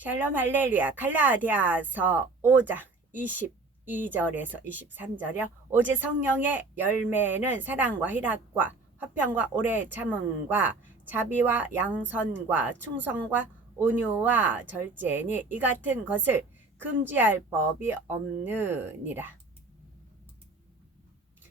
샬롬 할렐루야. 갈라디아서 5장 22절에서 23절이요. 오직 성령의 열매는 사랑과 희락과 화평과 오래 참음과 자비와 양선과 충성과 온유와 절제니 이 같은 것을 금지할 법이 없느니라.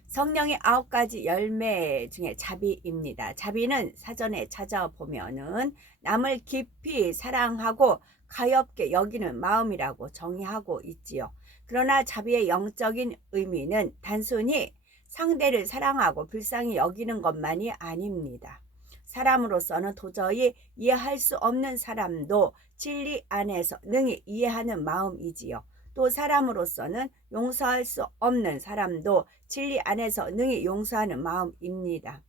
성령의 9가지 열매 중에 자비입니다. 자비는 사전에 찾아보면은 남을 깊이 사랑하고 가엾게 여기는 마음이라고 정의하고 있지요. 그러나 자비의 영적인 의미는 단순히 상대를 사랑하고 불쌍히 여기는 것만이 아닙니다. 사람으로서는 도저히 이해할 수 없는 사람도 진리 안에서 능히 이해하는 마음이지요. 또 사람으로서는 용서할 수 없는 사람도 진리 안에서 능히 용서하는 마음입니다.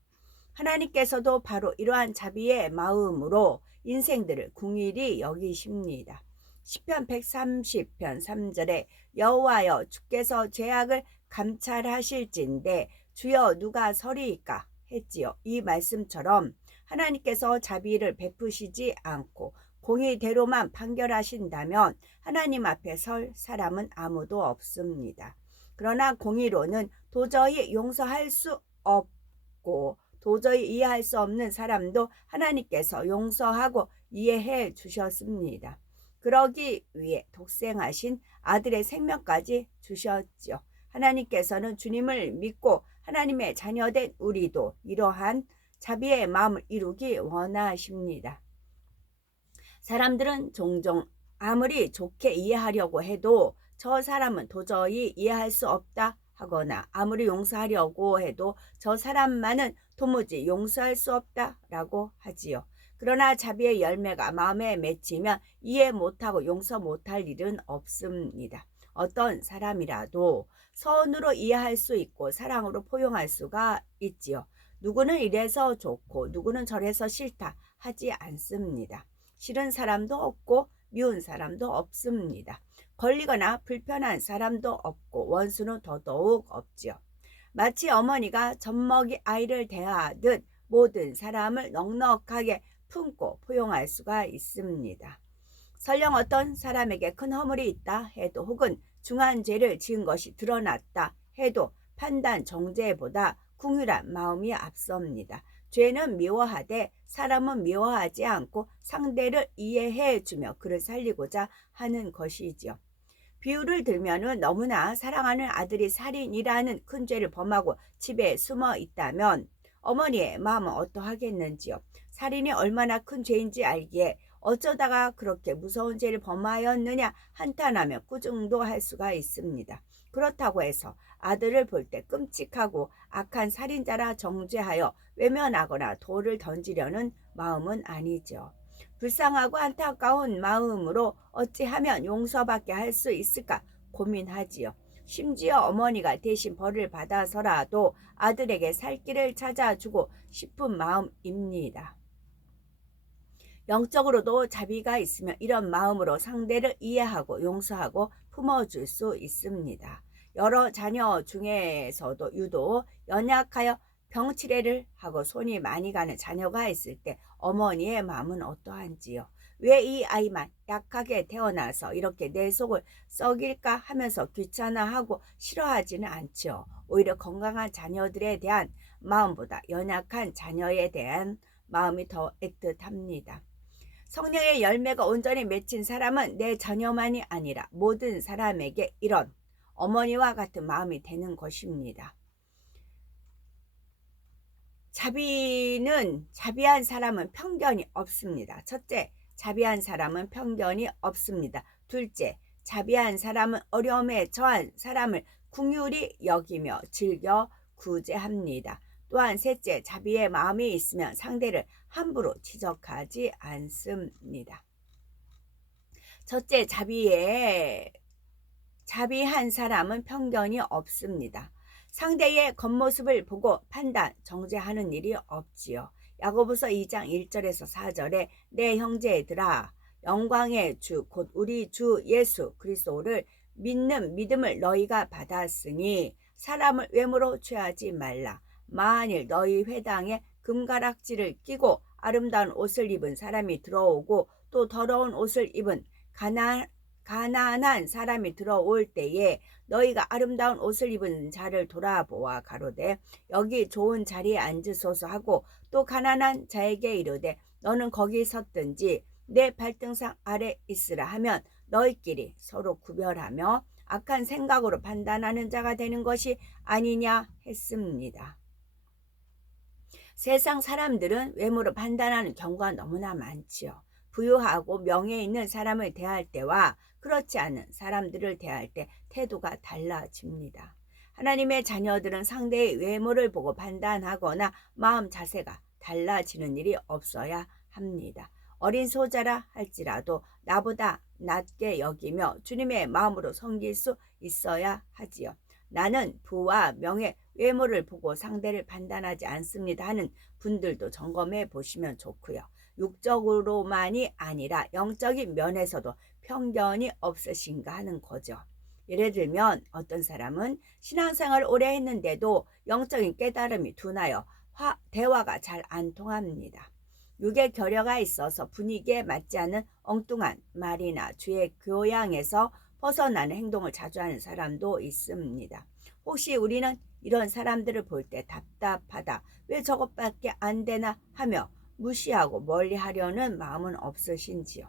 하나님께서도 바로 이러한 자비의 마음으로 인생들을 궁일이 여기십니다. 시편 130편 3절에 여호와여 주께서 죄악을 감찰하실진대 주여 누가 서리이까 했지요. 이 말씀처럼 하나님께서 자비를 베푸시지 않고 공의대로만 판결하신다면 하나님 앞에 설 사람은 아무도 없습니다. 그러나 공의로는 도저히 용서할 수 없고 도저히 이해할 수 없는 사람도 하나님께서 용서하고 이해해 주셨습니다. 그러기 위해 독생하신 아들의 생명까지 주셨죠. 하나님께서는 주님을 믿고 하나님의 자녀된 우리도 이러한 자비의 마음을 이루기 원하십니다. 사람들은 종종 아무리 좋게 이해하려고 해도 저 사람은 도저히 이해할 수 없다 하거나 아무리 용서하려고 해도 저 사람만은 도무지 용서할 수 없다라고 하지요. 그러나 자비의 열매가 마음에 맺히면 이해 못하고 용서 못할 일은 없습니다. 어떤 사람이라도 선으로 이해할 수 있고 사랑으로 포용할 수가 있지요. 누구는 이래서 좋고 누구는 저래서 싫다 하지 않습니다. 싫은 사람도 없고 미운 사람도 없습니다. 걸리거나 불편한 사람도 없고 원수는 더더욱 없지요. 마치 어머니가 젖먹이 아이를 대하듯 모든 사람을 넉넉하게 품고 포용할 수가 있습니다. 설령 어떤 사람에게 큰 허물이 있다 해도 혹은 중한 죄를 지은 것이 드러났다 해도 판단 정죄보다 궁휼한 마음이 앞섭니다. 죄는 미워하되 사람은 미워하지 않고 상대를 이해해주며 그를 살리고자 하는 것이지요. 비유를 들면은 너무나 사랑하는 아들이 살인이라는 큰 죄를 범하고 집에 숨어 있다면 어머니의 마음은 어떠하겠는지요. 살인이 얼마나 큰 죄인지 알기에 어쩌다가 그렇게 무서운 죄를 범하였느냐 한탄하며 꾸중도 할 수가 있습니다. 그렇다고 해서 아들을 볼 때 끔찍하고 악한 살인자라 정죄하여 외면하거나 돌을 던지려는 마음은 아니죠. 불쌍하고 안타까운 마음으로 어찌하면 용서밖에 할 수 있을까 고민하지요. 심지어 어머니가 대신 벌을 받아서라도 아들에게 살 길을 찾아주고 싶은 마음입니다. 영적으로도 자비가 있으면 이런 마음으로 상대를 이해하고 용서하고 품어줄 수 있습니다. 여러 자녀 중에서도 유독 연약하여 병치레를 하고 손이 많이 가는 자녀가 있을 때 어머니의 마음은 어떠한지요? 왜 이 아이만 약하게 태어나서 이렇게 내 속을 썩일까 하면서 귀찮아하고 싫어하지는 않죠. 오히려 건강한 자녀들에 대한 마음보다 연약한 자녀에 대한 마음이 더 애틋합니다. 성령의 열매가 온전히 맺힌 사람은 내 자녀만이 아니라 모든 사람에게 이런 어머니와 같은 마음이 되는 것입니다. 자비한 사람은 편견이 없습니다. 첫째, 자비한 사람은 편견이 없습니다. 둘째, 자비한 사람은 어려움에 처한 사람을 긍휼히 여기며 즐겨 구제합니다. 또한 셋째, 자비의 마음이 있으면 상대를 함부로 지적하지 않습니다. 첫째, 자비한 사람은 편견이 없습니다. 상대의 겉모습을 보고 판단, 정죄하는 일이 없지요. 야고보서 2장 1절에서 4절에 내 형제들아 영광의 주 곧 우리 주 예수 그리스도를 믿는 믿음을 너희가 받았으니 사람을 외모로 취하지 말라. 만일 너희 회당에 금가락지를 끼고 아름다운 옷을 입은 사람이 들어오고 또 더러운 옷을 입은 가난한 사람이 들어올 때에 너희가 아름다운 옷을 입은 자를 돌아보아 가로되 여기 좋은 자리에 앉으소서 하고 또 가난한 자에게 이르되 너는 거기 섰든지 내 발등상 아래 있으라 하면 너희끼리 서로 구별하며 악한 생각으로 판단하는 자가 되는 것이 아니냐 했습니다. 세상 사람들은 외모로 판단하는 경우가 너무나 많지요. 부유하고 명예 있는 사람을 대할 때와 그렇지 않은 사람들을 대할 때 태도가 달라집니다. 하나님의 자녀들은 상대의 외모를 보고 판단하거나 마음 자세가 달라지는 일이 없어야 합니다. 어린 소자라 할지라도 나보다 낮게 여기며 주님의 마음으로 섬길 수 있어야 하지요. 나는 부와 명예, 외모를 보고 상대를 판단하지 않습니다 하는 분들도 점검해 보시면 좋고요. 육적으로만이 아니라 영적인 면에서도 편견이 없으신가 하는 거죠. 예를 들면 어떤 사람은 신앙생활을 오래 했는데도 영적인 깨달음이 둔하여 대화가 잘 안 통합니다. 육의 결여가 있어서 분위기에 맞지 않는 엉뚱한 말이나 주의 교양에서 벗어나는 행동을 자주 하는 사람도 있습니다. 혹시 우리는 이런 사람들을 볼 때 답답하다, 왜 저것밖에 안 되나 하며 무시하고 멀리하려는 마음은 없으신지요?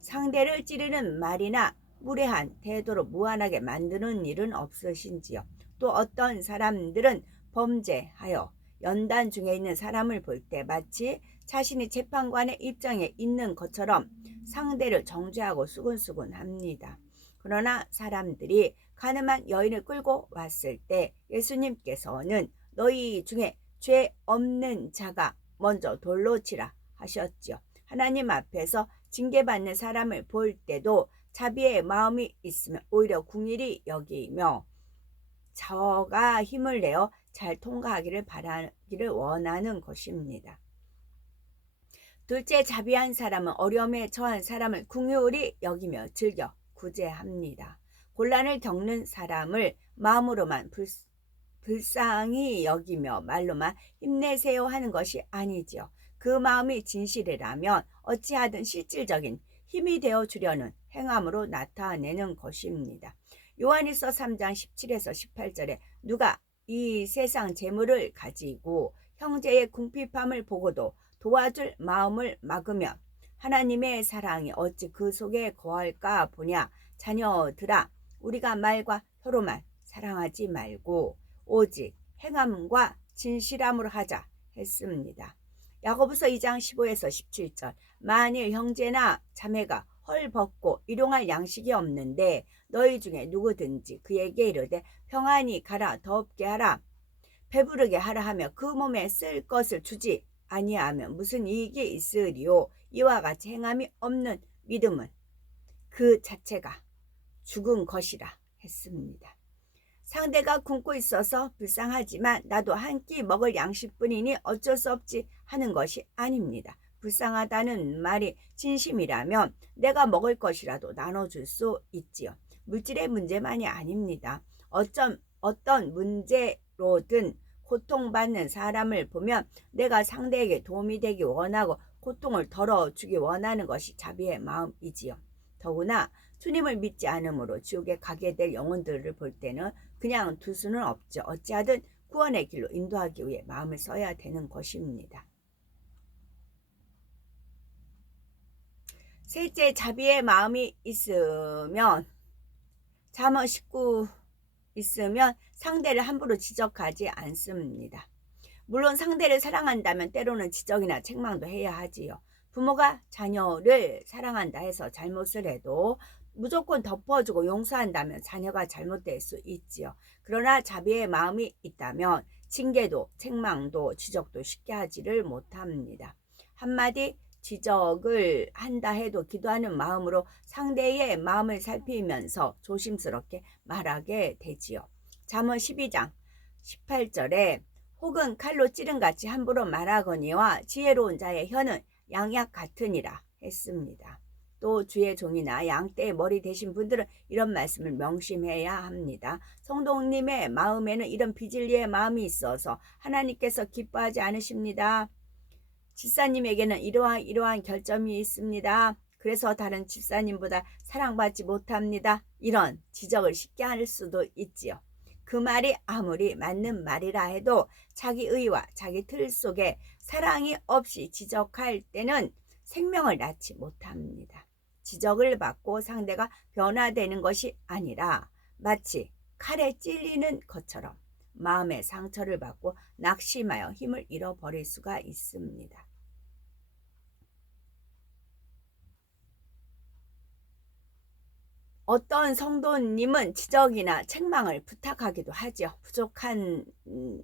상대를 찌르는 말이나 무례한 태도로 무한하게 만드는 일은 없으신지요? 또 어떤 사람들은 범죄하여 연단 중에 있는 사람을 볼 때 마치 자신이 재판관의 입장에 있는 것처럼 상대를 정죄하고 수군수군합니다. 그러나 사람들이 가늠한 여인을 끌고 왔을 때 예수님께서는 너희 중에 죄 없는 자가 먼저 돌로 치라 하셨지요. 하나님 앞에서 징계받는 사람을 볼 때도 자비의 마음이 있으면 오히려 궁일이 여기며 저가 힘을 내어 잘 통과하기를 바라기를 원하는 것입니다. 둘째, 자비한 사람은 어려움에 처한 사람을 궁휼히 여기며 즐겨 구제합니다. 곤란을 겪는 사람을 마음으로만 불쌍히 여기며 말로만 힘내세요 하는 것이 아니지요. 그 마음이 진실이라면 어찌하든 실질적인 힘이 되어 주려는 행함으로 나타내는 것입니다. 요한일서 3장 17에서 18절에 누가 이 세상 재물을 가지고 형제의 궁핍함을 보고도 도와줄 마음을 막으면 하나님의 사랑이 어찌 그 속에 거할까 보냐. 자녀들아, 우리가 말과 혀로만 사랑하지 말고 오직 행함과 진실함으로 하자 했습니다. 야고보서 2장 15에서 17절 만일 형제나 자매가 헐벗고 일용할 양식이 없는데 너희 중에 누구든지 그에게 이르되 평안히 가라 덥게 하라 배부르게 하라 하며 그 몸에 쓸 것을 주지 아니하면 무슨 이익이 있으리요. 이와 같이 행함이 없는 믿음은 그 자체가 죽은 것이라 했습니다. 상대가 굶고 있어서 불쌍하지만 나도 한 끼 먹을 양식뿐이니 어쩔 수 없지 하는 것이 아닙니다. 불쌍하다는 말이 진심이라면 내가 먹을 것이라도 나눠줄 수 있지요. 물질의 문제만이 아닙니다. 어떤 문제로든 고통받는 사람을 보면 내가 상대에게 도움이 되기 원하고 고통을 덜어주기 원하는 것이 자비의 마음이지요. 더구나 주님을 믿지 않으므로 지옥에 가게 될 영혼들을 볼 때는 그냥 둘 수는 없죠. 어찌하든 구원의 길로 인도하기 위해 마음을 써야 되는 것입니다. 셋째, 자비의 마음이 있으면 잠언 19 있으면 상대를 함부로 지적하지 않습니다. 물론 상대를 사랑한다면 때로는 지적이나 책망도 해야 하지요. 부모가 자녀를 사랑한다 해서 잘못을 해도 무조건 덮어주고 용서한다면 자녀가 잘못될 수 있지요. 그러나 자비의 마음이 있다면 징계도 책망도 지적도 쉽게 하지를 못합니다. 한마디 지적을 한다 해도 기도하는 마음으로 상대의 마음을 살피면서 조심스럽게 말하게 되지요. 잠언 12장 18절에 혹은 칼로 찌른같이 함부로 말하거니와 지혜로운 자의 혀는 양약 같으니라 했습니다. 또 주의 종이나 양떼의 머리 되신 분들은 이런 말씀을 명심해야 합니다. 성도님의 마음에는 이런 비진리의 마음이 있어서 하나님께서 기뻐하지 않으십니다. 집사님에게는 이러한 결점이 있습니다. 그래서 다른 집사님보다 사랑받지 못합니다. 이런 지적을 쉽게 할 수도 있지요. 그 말이 아무리 맞는 말이라 해도 자기 의와 자기 틀 속에 사랑이 없이 지적할 때는 생명을 낳지 못합니다. 지적을 받고 상대가 변화되는 것이 아니라 마치 칼에 찔리는 것처럼 마음의 상처를 받고 낙심하여 힘을 잃어버릴 수가 있습니다. 어떤 성도님은 지적이나 책망을 부탁하기도 하죠. 부족한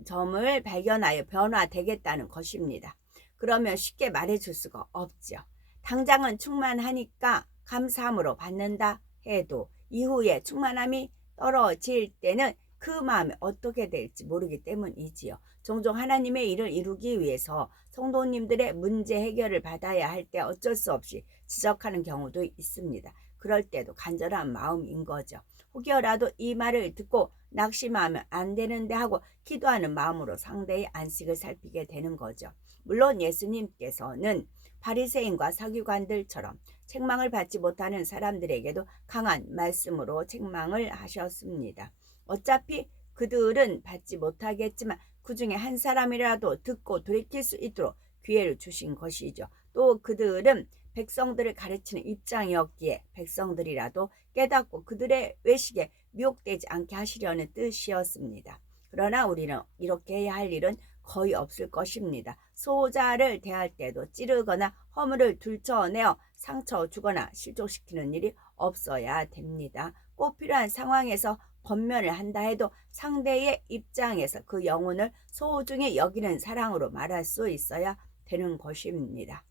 점을 발견하여 변화되겠다는 것입니다. 그러면 쉽게 말해줄 수가 없죠. 당장은 충만하니까 감사함으로 받는다 해도 이후에 충만함이 떨어질 때는 그 마음이 어떻게 될지 모르기 때문이지요. 종종 하나님의 일을 이루기 위해서 성도님들의 문제 해결을 받아야 할 때 어쩔 수 없이 지적하는 경우도 있습니다. 그럴 때도 간절한 마음인 거죠. 혹여라도 이 말을 듣고 낙심하면 안 되는데 하고 기도하는 마음으로 상대의 안식을 살피게 되는 거죠. 물론 예수님께서는 바리새인과 서기관들처럼 책망을 받지 못하는 사람들에게도 강한 말씀으로 책망을 하셨습니다. 어차피 그들은 받지 못하겠지만 그 중에 한 사람이라도 듣고 돌이킬 수 있도록 기회를 주신 것이죠. 또 그들은 백성들을 가르치는 입장이었기에 백성들이라도 깨닫고 그들의 외식에 미혹되지 않게 하시려는 뜻이었습니다. 그러나 우리는 이렇게 해야 할 일은 거의 없을 것입니다. 소자를 대할 때도 찌르거나 허물을 들춰내어 상처 주거나 실족시키는 일이 없어야 됩니다. 꼭 필요한 상황에서 권면을 한다 해도 상대의 입장에서 그 영혼을 소중히 여기는 사랑으로 말할 수 있어야 되는 것입니다.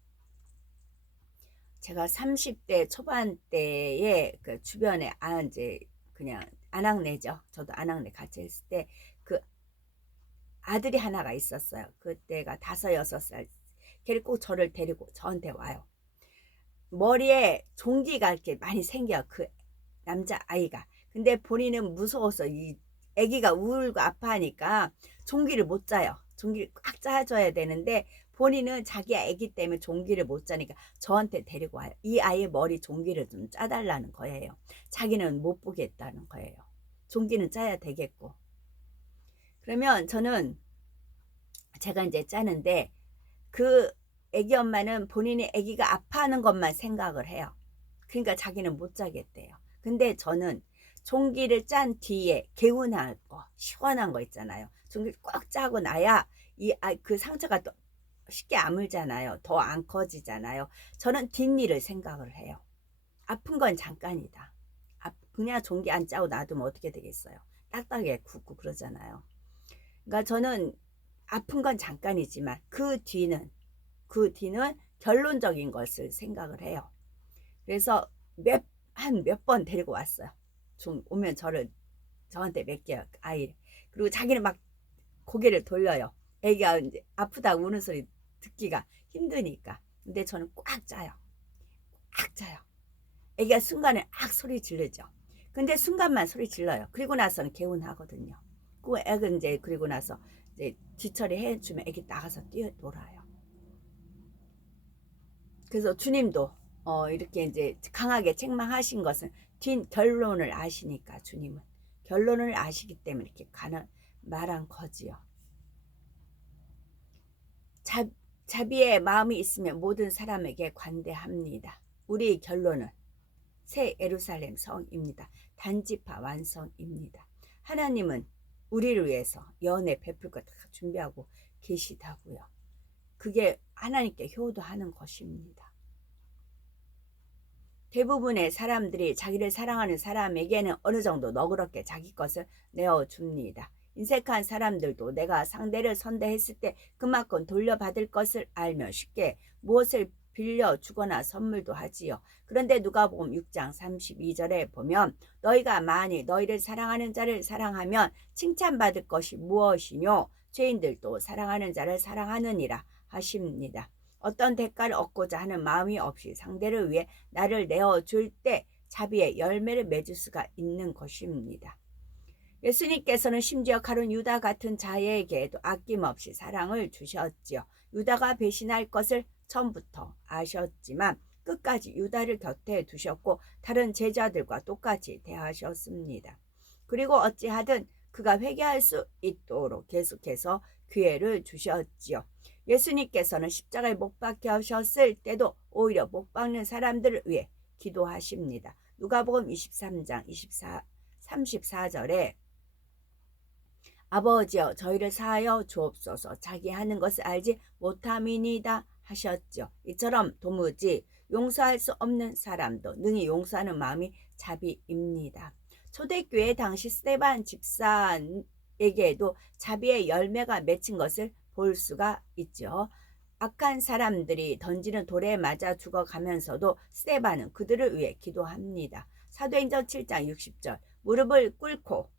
제가 30대 초반 때에 그 주변에 이제 그냥 아낙네죠. 저도 아낙네 같이 했을 때 그 아들이 하나가 있었어요. 그때가 5, 6살. 걔를 꼭 저를 데리고 저한테 와요. 머리에 종기가 이렇게 많이 생겨, 그 남자아이가. 근데 본인은 무서워서 이 아기가 울고 아파하니까 종기를 못 짜요. 종기를 꽉 짜줘야 되는데 본인은 자기 아기 때문에 종기를 못 짜니까 저한테 데리고 와요. 이 아이의 머리 종기를 좀 짜달라는 거예요. 자기는 못 보겠다는 거예요. 종기는 짜야 되겠고. 그러면 저는 제가 이제 짜는데 그 아기 엄마는 본인이 아기가 아파하는 것만 생각을 해요. 그러니까 자기는 못 자겠대요. 근데 저는 종기를 짠 뒤에 개운한 거, 시원한 거 있잖아요. 종기를 꽉 짜고 나야 그 상처가 또 쉽게 아물잖아요. 더 안 커지잖아요. 저는 뒷일을 생각을 해요. 아픈 건 잠깐이다. 그냥 종기 안 짜고 놔두면 어떻게 되겠어요. 딱딱하게 굳고 그러잖아요. 그러니까 저는 아픈 건 잠깐이지만 그 뒤는 결론적인 것을 생각을 해요. 그래서 한 몇 번 데리고 왔어요. 좀 오면 저한테 맡겨요, 아이를. 그리고 자기는 막 고개를 돌려요. 애기가 이제 아프다고 우는 소리 듣기가 힘드니까. 근데 저는 꽉 짜요. 꽉 짜요. 애기가 순간에 소리 지르죠. 근데 순간만 소리 질러요. 그리고 나서는 개운하거든요. 그 애가 이제 그리고 나서 이제 뒤처리 해주면 애기 나가서 뛰어놀아요. 그래서 주님도 이렇게 이제 강하게 책망하신 것은 뒷 결론을 아시니까, 주님은 결론을 아시기 때문에 이렇게 말한 거지요. 자비의 마음이 있으면 모든 사람에게 관대합니다. 우리 결론은 새 예루살렘 성입니다. 단지파 완성입니다. 하나님은 우리를 위해서 연애 베풀 것 다 준비하고 계시다고요. 그게 하나님께 효도하는 것입니다. 대부분의 사람들이 자기를 사랑하는 사람에게는 어느 정도 너그럽게 자기 것을 내어줍니다. 인색한 사람들도 내가 상대를 선대했을 때 그만큼 돌려받을 것을 알며 쉽게 무엇을 빌려주거나 선물도 하지요. 그런데 누가복음 6장 32절에 보면 너희가 만일 너희를 사랑하는 자를 사랑하면 칭찬받을 것이 무엇이뇨? 죄인들도 사랑하는 자를 사랑하느니라 하십니다. 어떤 대가를 얻고자 하는 마음이 없이 상대를 위해 나를 내어줄 때 자비의 열매를 맺을 수가 있는 것입니다. 예수님께서는 심지어 가룟 유다 같은 자에게도 아낌없이 사랑을 주셨지요. 유다가 배신할 것을 처음부터 아셨지만 끝까지 유다를 곁에 두셨고 다른 제자들과 똑같이 대하셨습니다. 그리고 어찌하든 그가 회개할 수 있도록 계속해서 기회를 주셨지요. 예수님께서는 십자가에 못 박히셨을 때도 오히려 못 박는 사람들을 위해 기도하십니다. 누가복음 23장 34절에 아버지여 저희를 사하여 주옵소서 자기 하는 것을 알지 못함이니이다 하셨죠. 이처럼 도무지 용서할 수 없는 사람도 능히 용서하는 마음이 자비입니다. 초대교회 당시 스데반 집사에게도 자비의 열매가 맺힌 것을 볼 수가 있죠. 악한 사람들이 던지는 돌에 맞아 죽어가면서도 스데반은 그들을 위해 기도합니다. 사도행전 7장 60절 무릎을 꿇고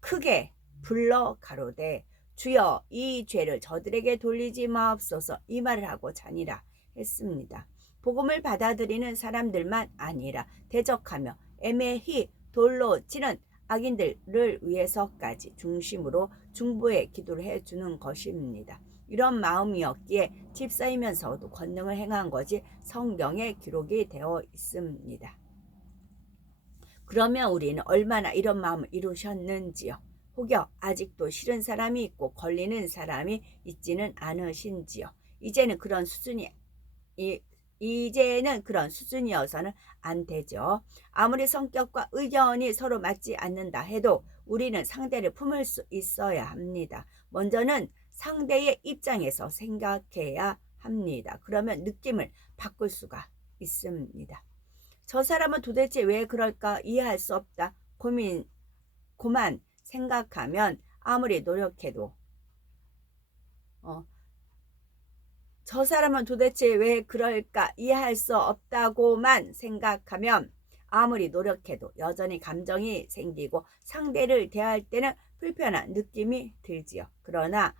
크게 불러 가로되 주여 이 죄를 저들에게 돌리지 마옵소서 이 말을 하고 자니라 했습니다. 복음을 받아들이는 사람들만 아니라 대적하며 애매히 돌로 치는 악인들을 위해서까지 중심으로 중보의 기도를 해주는 것입니다. 이런 마음이었기에 집사이면서도 권능을 행한 것이 성경에 기록이 되어 있습니다. 그러면 우리는 얼마나 이런 마음을 이루셨는지요. 혹여 아직도 싫은 사람이 있고 걸리는 사람이 있지는 않으신지요. 이제는 그런 수준이어서는 안 되죠. 아무리 성격과 의견이 서로 맞지 않는다 해도 우리는 상대를 품을 수 있어야 합니다. 먼저는 상대의 입장에서 생각해야 합니다. 그러면 느낌을 바꿀 수가 있습니다. 저 사람은 도대체 왜 그럴까 이해할 수 없다. 고만 생각하면 아무리 노력해도 저 사람은 도대체 왜 그럴까 이해할 수 없다고만 생각하면 아무리 노력해도 여전히 감정이 생기고 상대를 대할 때는 불편한 느낌이 들지요. 그러나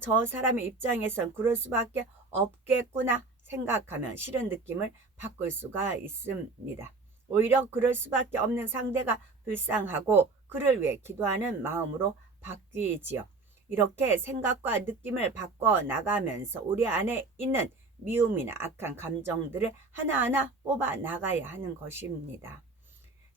저 사람의 입장에선 그럴 수밖에 없겠구나 생각하면 싫은 느낌을 바꿀 수가 있습니다. 오히려 그럴 수밖에 없는 상대가 불쌍하고 그를 위해 기도하는 마음으로 바뀌지요. 이렇게 생각과 느낌을 바꿔 나가면서 우리 안에 있는 미움이나 악한 감정들을 하나하나 뽑아 나가야 하는 것입니다.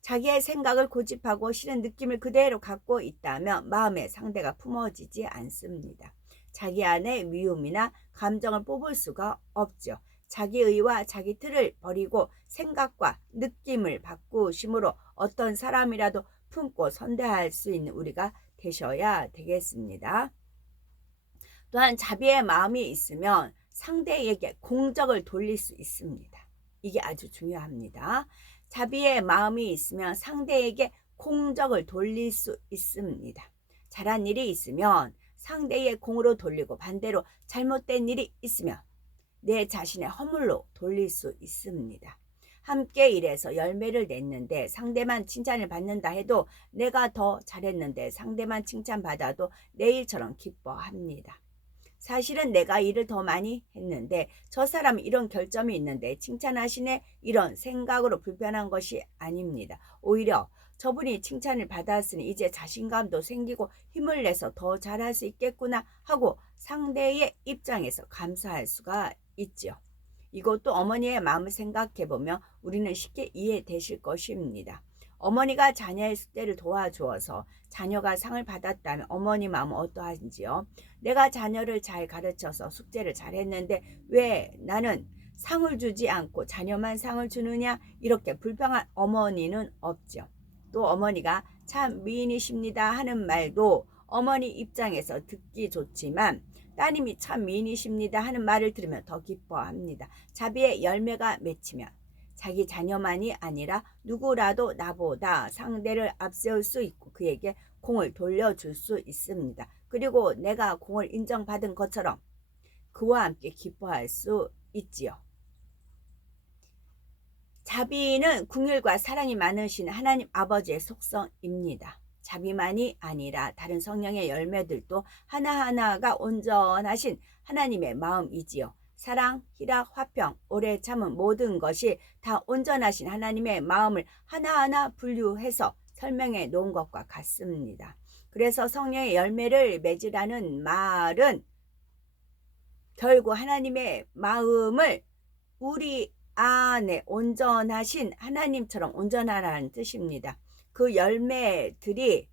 자기의 생각을 고집하고 싫은 느낌을 그대로 갖고 있다면 마음의 상대가 품어지지 않습니다. 자기 안에 미움이나 감정을 뽑을 수가 없죠. 자기의와 자기 틀을 버리고 생각과 느낌을 바꾸심으로 어떤 사람이라도 품고 선대할 수 있는 우리가 되셔야 되겠습니다. 또한 자비의 마음이 있으면 상대에게 공적을 돌릴 수 있습니다. 이게 아주 중요합니다. 자비의 마음이 있으면 상대에게 공적을 돌릴 수 있습니다. 잘한 일이 있으면 상대의 공으로 돌리고 반대로 잘못된 일이 있으면 내 자신의 허물로 돌릴 수 있습니다. 함께 일해서 열매를 냈는데 상대만 칭찬을 받는다 해도 내가 더 잘했는데 상대만 칭찬받아도 내 일처럼 기뻐합니다. 사실은 내가 일을 더 많이 했는데 저 사람은 이런 결점이 있는데 칭찬하시네 이런 생각으로 불편한 것이 아닙니다. 오히려 저분이 칭찬을 받았으니 이제 자신감도 생기고 힘을 내서 더 잘할 수 있겠구나 하고 상대의 입장에서 감사할 수가 있죠. 이것도 어머니의 마음을 생각해보면 우리는 쉽게 이해되실 것입니다. 어머니가 자녀의 숙제를 도와주어서 자녀가 상을 받았다면 어머니 마음은 어떠한지요? 내가 자녀를 잘 가르쳐서 숙제를 잘했는데 왜 나는 상을 주지 않고 자녀만 상을 주느냐? 이렇게 불평한 어머니는 없죠. 또 어머니가 참 미인이십니다 하는 말도 어머니 입장에서 듣기 좋지만 따님이 참 미인이십니다 하는 말을 들으면 더 기뻐합니다. 자비의 열매가 맺히면 자기 자녀만이 아니라 누구라도 나보다 상대를 앞세울 수 있고 그에게 공을 돌려줄 수 있습니다. 그리고 내가 공을 인정받은 것처럼 그와 함께 기뻐할 수 있지요. 자비는 긍휼과 사랑이 많으신 하나님 아버지의 속성입니다. 자비만이 아니라 다른 성령의 열매들도 하나하나가 온전하신 하나님의 마음이지요. 사랑, 희락, 화평, 오래 참은 모든 것이 다 온전하신 하나님의 마음을 하나하나 분류해서 설명해 놓은 것과 같습니다. 그래서 성령의 열매를 맺으라는 말은 결국 하나님의 마음을 우리 네. 온전하신 하나님처럼 온전하라는 뜻입니다. 그 열매들이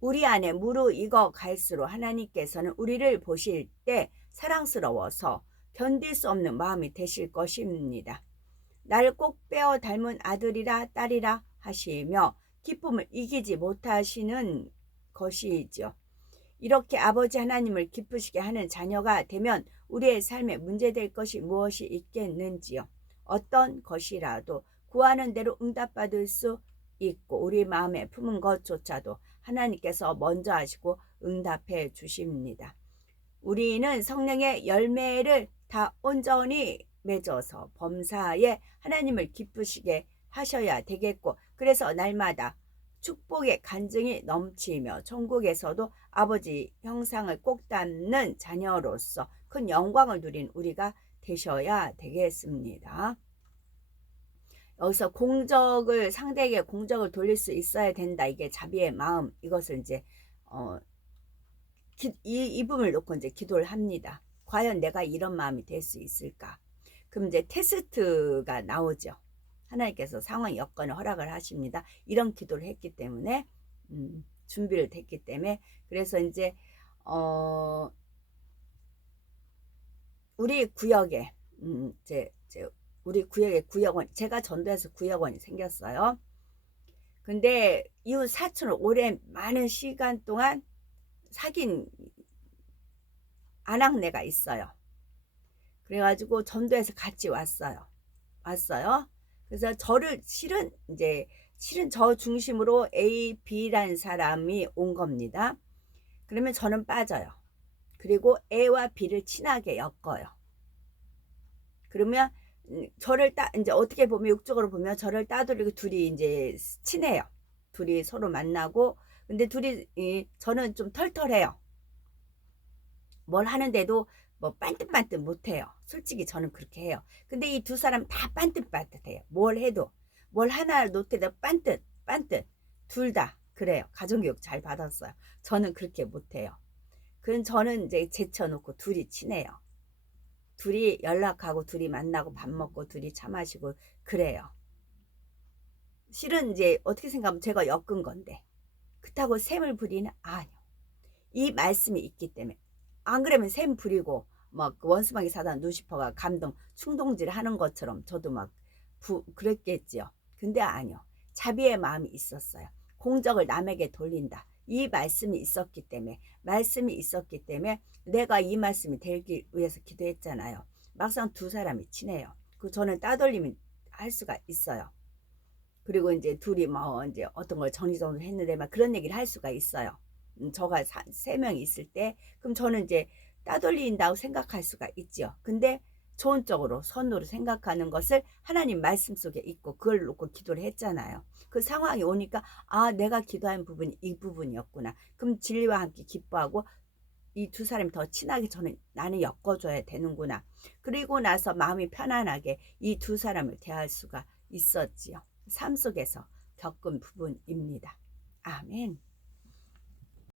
우리 안에 무르익어 갈수록 하나님께서는 우리를 보실 때 사랑스러워서 견딜 수 없는 마음이 되실 것입니다. 나를 꼭 빼어 닮은 아들이라 딸이라 하시며 기쁨을 이기지 못하시는 것이지요. 이렇게 아버지 하나님을 기쁘시게 하는 자녀가 되면 우리의 삶에 문제될 것이 무엇이 있겠는지요. 어떤 것이라도 구하는 대로 응답받을 수 있고 우리 마음에 품은 것조차도 하나님께서 먼저 하시고 응답해 주십니다. 우리는 성령의 열매를 다 온전히 맺어서 범사에 하나님을 기쁘시게 하셔야 되겠고, 그래서 날마다 축복의 간증이 넘치며 천국에서도 아버지 형상을 꼭 닮는 자녀로서 큰 영광을 누린 우리가 되셔야 되겠습니다. 여기서 상대에게 공적을 돌릴 수 있어야 된다. 이게 자비의 마음. 이것을 이제 이 부분을 놓고 이제 기도를 합니다. 과연 내가 이런 마음이 될 수 있을까? 그럼 이제 테스트가 나오죠. 하나님께서 상황 여건을 허락을 하십니다. 이런 기도를 했기 때문에 준비를 됐기 때문에. 그래서 이제 우리 구역에 우리 구역에 구역원, 제가 전도해서 구역원이 생겼어요. 근데 이웃 사촌을 오래 많은 시간 동안 사귄 아낙네가 있어요. 그래가지고 전도해서 같이 왔어요. 그래서 저를 실은 저 중심으로 A, B라는 사람이 온 겁니다. 그러면 저는 빠져요. 그리고 A와 B를 친하게 엮어요. 그러면 저를 이제 어떻게 보면 육적으로 보면 저를 따돌리고 둘이 이제 친해요. 둘이 서로 만나고, 근데 저는 좀 털털해요. 뭘 하는데도 뭐 반듯반듯 못해요. 솔직히 저는 그렇게 해요. 근데 이 두 사람 다 반듯반듯해요. 뭘 해도, 뭘 하나 놓태도 반듯 둘 다 그래요. 가정교육 잘 받았어요. 저는 그렇게 못해요. 그럼 저는 이제 제쳐놓고 둘이 친해요. 둘이 연락하고 둘이 만나고 밥 먹고 둘이 차 마시고 그래요. 실은 이제 어떻게 생각하면 제가 엮은 건데, 그렇다고 샘을 부리는? 아니요. 이 말씀이 있기 때문에. 안 그러면 샘 부리고 막 원수막이 사단 루시퍼가 감동 충동질 하는 것처럼 저도 막 그랬겠지요. 근데 아니요. 자비의 마음이 있었어요. 공적을 남에게 돌린다. 이 말씀이 있었기 때문에 내가 이 말씀이 되기 위해서 기도했잖아요. 막상 두 사람이 친해요. 저는 따돌림이 할 수가 있어요. 그리고 이제 둘이 뭐 이제 어떤 걸 정리정돈 했는데 막 그런 얘기를 할 수가 있어요. 저가 3명이 있을 때, 그럼 저는 이제 따돌린다고 생각할 수가 있죠. 근데 좋은 쪽으로 선으로 생각하는 것을 하나님 말씀 속에 있고 그걸 놓고 기도를 했잖아요. 그 상황이 오니까 내가 기도한 부분이 이 부분이었구나. 그럼 진리와 함께 기뻐하고 이 두 사람이 더 친하게 나는 엮어줘야 되는구나. 그리고 나서 마음이 편안하게 이 두 사람을 대할 수가 있었지요. 삶 속에서 겪은 부분입니다. 아멘.